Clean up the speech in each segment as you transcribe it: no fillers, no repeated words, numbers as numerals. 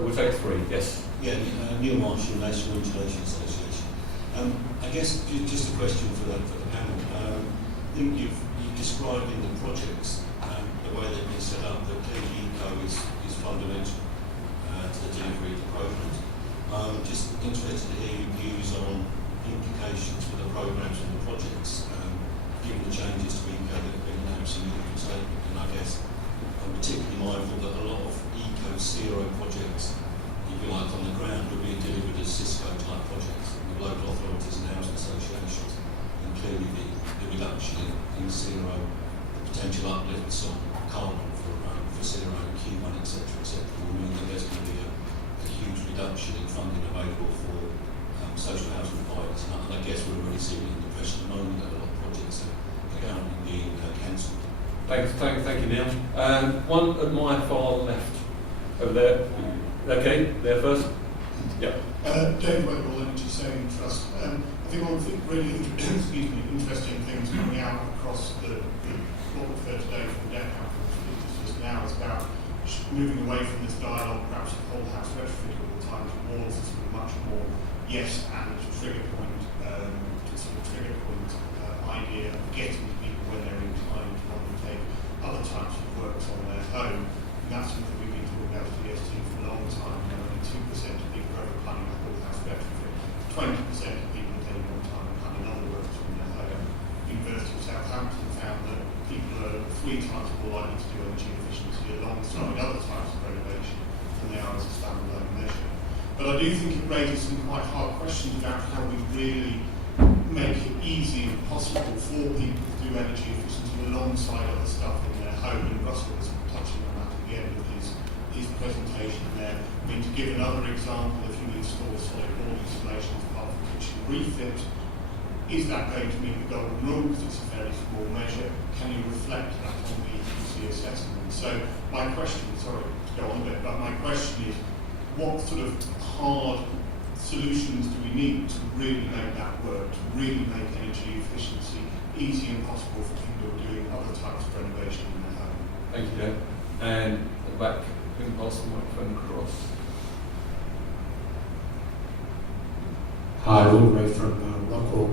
So we'll take three, yes. Yeah, Neil Marshall, National Insulation Association. I guess just a question for the panel. I think you've described in the projects the way they've been set up that clearly eco is fundamental to the delivery of the programs. Just interested to hear your views on implications for the programs and the projects, given the changes to eco that have been announced in the European statement. And I guess I'm particularly mindful that a lot of eco-zero projects, if you like, on the ground are being delivered as Cisco-type projects with local authorities and housing associations. And clearly the reduction in zero, the potential uplifts on carbon for zero, Q1, etc., will mean that there's going to be a huge reduction in funding available for social housing providers. And I guess we're already seeing in the press at the moment that a lot of projects are currently being cancelled. Thank you, Neil. One at my far left, over there. Okay, there first. Yeah. Dave Wetherall, Energy Saving Trust. I think one of the really interesting things coming out across what we've heard today from debt capital just now is about moving away from this dialogue, perhaps of whole house retrofit all the time, towards a sort of much more yes and trigger point idea of getting to people when they're inclined to want to take other types of works on their home. And that's something we've been talking about with DST for a long time. Only 2% of people are ever planning a whole house retrofit. 20% of people at any one time are planning other works on their home. University of Southampton found that people are 3 times more likely to do energy efficiency alongside other types of renovation than they are as a standalone measure. But I do think it raises some quite hard questions about how we really make it easy and possible for people to do energy efficiency alongside other stuff in their home. And Russell was touching on that at the end of his presentation there. I mean, to give another example, if you install solid wall insulation as part of a kitchen refit, is that going to meet the golden rule? Because it's a fairly small measure. Can you reflect that on the EPC assessment? So my question, sorry to go on a bit, but my question is, what sort of hard solutions do we need to really make that work, to really make energy efficiency easy and possible for people who are doing other types of renovation in their home? Thank you, Dave. And at the back, we can pass the microphone across. Hi, Will Ray from Rockwell.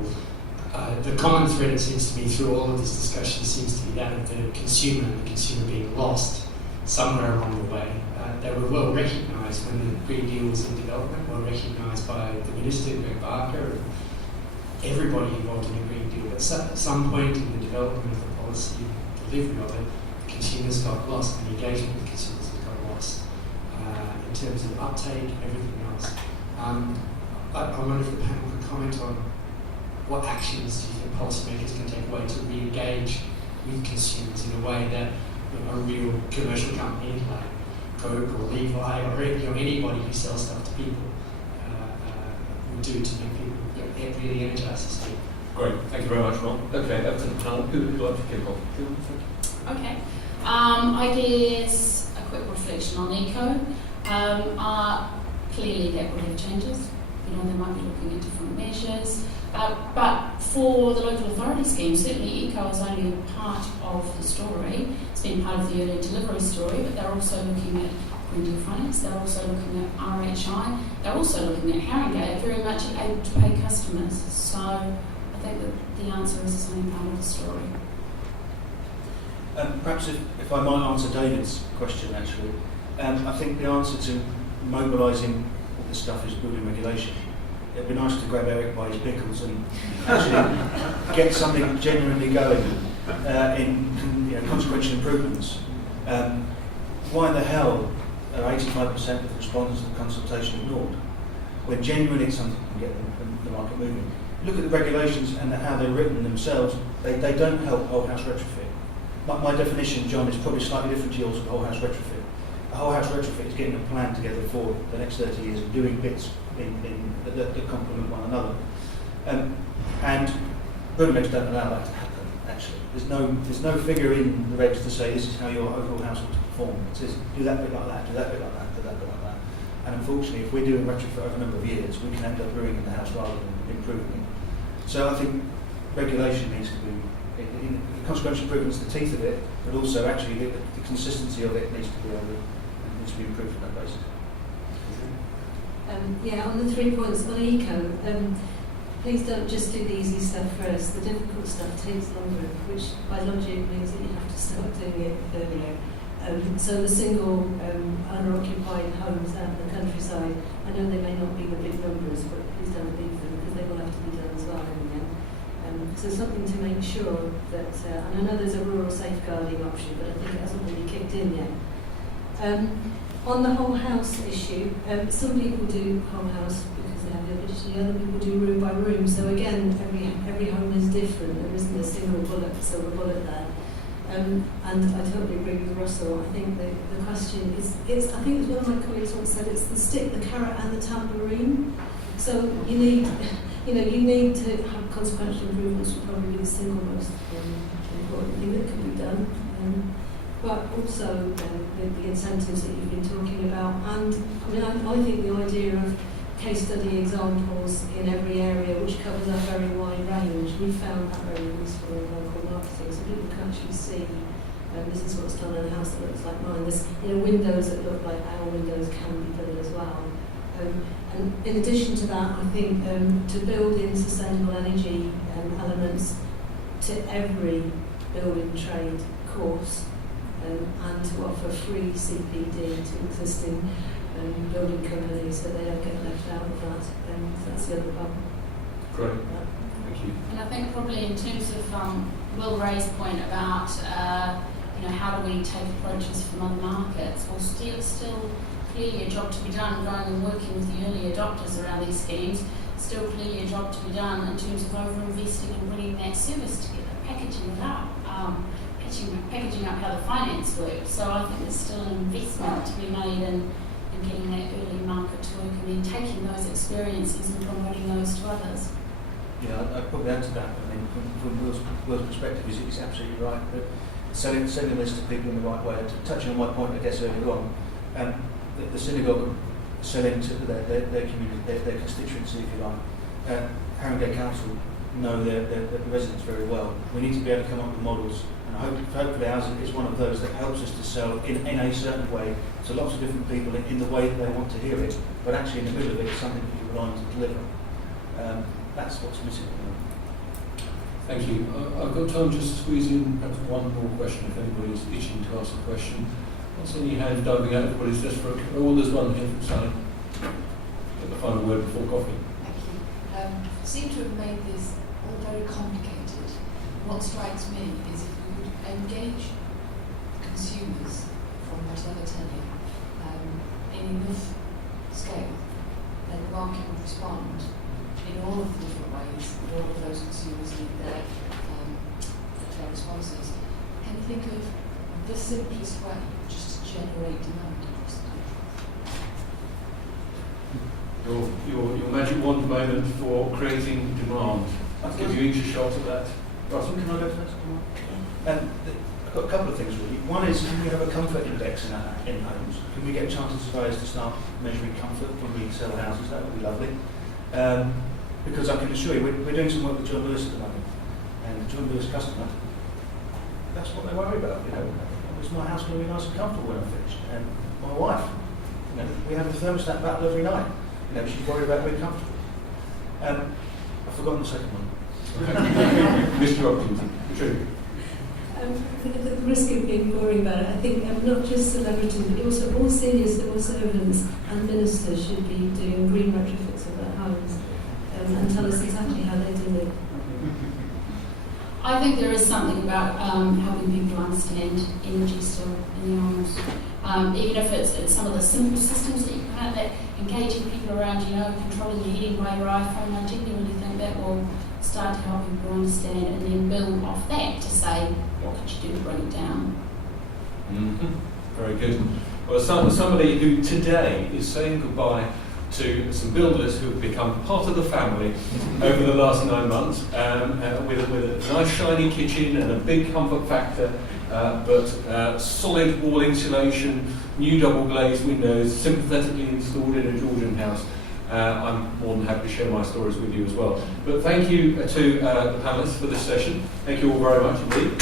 The common thread, it seems to me, through all of this discussion seems to be that of the consumer and the consumer being lost somewhere along the way. They were well recognised when the Green Deal was in development, well recognised by the Minister, Greg Barker, and everybody involved in the Green Deal. But at some point in the development of the policy and delivery of it, consumers got lost, and the engagement with consumers got lost in terms of uptake and everything else. I wonder if the panel could comment on what actions do you think policymakers can take away to re-engage with consumers in a way that a real commercial company like Coke or Levi or anybody who sells stuff to people would do to make people really energise the scheme. Great, thank you very much, Ron. Okay, that's the panel. Who would like to kick off? Okay. I guess a quick reflection on eco. Clearly that would have changes. They might be looking at different measures. But for the local authority scheme, certainly eco is only a part of the story. It's been part of the early delivery story, but they're also looking at Green Deal finance, they're also looking at RHI, they're also looking at Haringey, very much able to pay customers. So I think that the answer is it's only part of the story. Perhaps if I might answer David's question actually, I think the answer to mobilising all this stuff is building regulation. It'd be nice to grab Eric by his pickles and actually get something genuinely going in consequential improvements. Why the hell are 85% of the respondents to the consultation ignored? When genuinely it's something that can get the market moving. Look at the regulations and how they're written themselves, they don't help whole house retrofit. My definition, John, is probably slightly different to yours of whole house retrofit. A whole house retrofit is getting a plan together for the next 30 years and doing bits that complement one another. And building regs don't allow that to happen, actually. There's no figure in the regs to say this is how your overall house will perform. It says do that bit like that, do that bit like that, do that bit like that. And unfortunately, if we're doing retrofit over a number of years, we can end up ruining the house rather than improving it. So I think regulation needs to be, consequential improvement is the teeth of it, but also actually the consistency of it needs to be improved on that basis. Yeah, on the 3 points on eco, please don't just do the easy stuff first. The difficult stuff takes longer, which by logic means that you have to start doing it earlier. So the single owner-occupied homes out in the countryside, I know they may not be the big numbers, but please don't leave them because they will have to be done as well in the end. So something to make sure that, and I know there's a rural safeguarding option, but I think it hasn't really kicked in yet. On the whole house issue, some people do whole house because they have the ability, other people do room by room. So again, every home is different. There isn't a single silver bullet there. And I totally agree with Russell. I think the question is, I think as one of my colleagues once said, it's the stick, the carrot and the tambourine. So you need to have consequential improvements would probably be the single most important thing that can be done. But also the incentives that you've been talking about. And I mean, I think the idea of case study examples in every area, which covers a very wide range, we found that very useful in local marketing, so people can actually see this is what's done in a house that looks like mine. There's windows that look like our windows can be done as well. And in addition to that, I think to build in sustainable energy elements to every building trade course and to offer free CPD to existing building companies so they don't get left out of that. So that's the other part. Great. Thank you. And I think probably in terms of Will Ray's point about how do we take approaches from other markets, well, still clearly a job to be done going and working with the early adopters around these schemes. Still clearly a job to be done in terms of over-investing and bringing that service together, packaging it up, packaging up how the finance works. So I think there's still an investment to be made in getting that early market to work and then taking those experiences and promoting those to others. Yeah, I'd probably add to that. I mean, from Will's perspective, he's absolutely right. But selling this to people in the right way. Touching on my point, I guess, earlier on, the synagogue selling to their community, their constituency, if you like. Haringey Council know their residents very well. We need to be able to come up with models, and hopefully ours is one of those that helps us to sell in a certain way to lots of different people in the way that they want to hear it, but actually in the middle of it is something that you're relying to deliver. That's what's missing at the moment. Thank you. I've got time just to squeeze in perhaps one more question if anybody's itching to ask a question. What's any hand diving out? Everybody's just for there's one here from Sally. Get the final word before coffee. Thank you. Seem to have made this all very complicated. What strikes me is if we would engage consumers from whatever tenure in enough scale, then the market would respond in all of the different ways that all of those consumers need their responses. Can you think of the simplest way just to generate demand across the country? Your magic wand moment for creating demand. I'll give you each a shot at that. Russell, can I go first? I've got a couple of things really. One is, can we have a comfort index in homes? Can we get chartered surveyors to start measuring comfort when we sell houses? That would be lovely. Because I can assure you, we're doing some work with John Lewis at the moment, and the John Lewis customer, that's what they worry about. Is my house going to be nice and comfortable when I'm finished? And my wife, we have a thermostat battle every night. She's worried about being comfortable. I've forgotten the second one. Mr. Opportunity. True. At the risk of being boring about it, I think not just celebrities, but also all senior civil servants and ministers should be doing green retrofits of their homes and tell us exactly how they do it. I think there is something about helping people understand energy still in their homes. Even if it's some of the simple systems that you can have, that engaging people around, controlling the heating by your iPhone, I genuinely think that will start to help people understand and then build off that to say, what could you do to bring it down? Mm-hmm. Very good. Well, somebody who today is saying goodbye to some builders who have become part of the family over the last 9 months, with a nice shiny kitchen and a big comfort factor, but solid wall insulation, new double glazed windows, sympathetically installed in a Georgian house. I'm more than happy to share my stories with you as well. But thank you to the panelists for this session. Thank you all very much indeed.